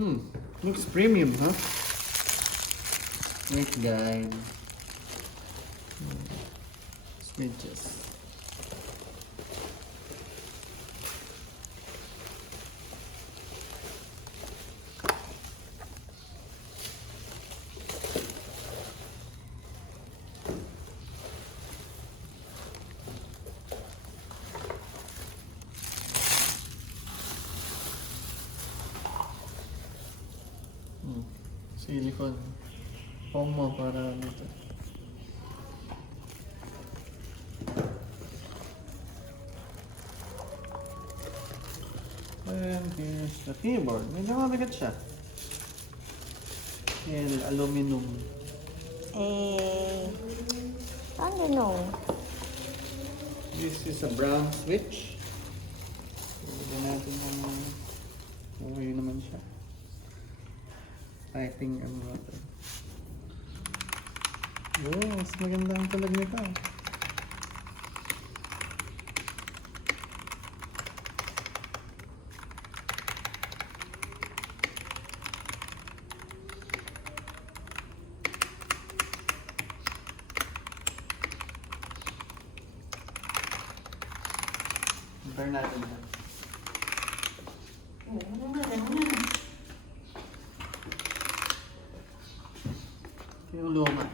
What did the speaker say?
Looks premium, huh? Nice guide. Switches. Silicone. Foam mo para dito. And here's the keyboard. Medyo mabigat siya. Yan, aluminum. I don't know. This is a brown switch. Lagyan natin ng okay naman siya. Lighting and water. Oh, mas maganda ang tulag nito. Compare natin ito. Yung luma.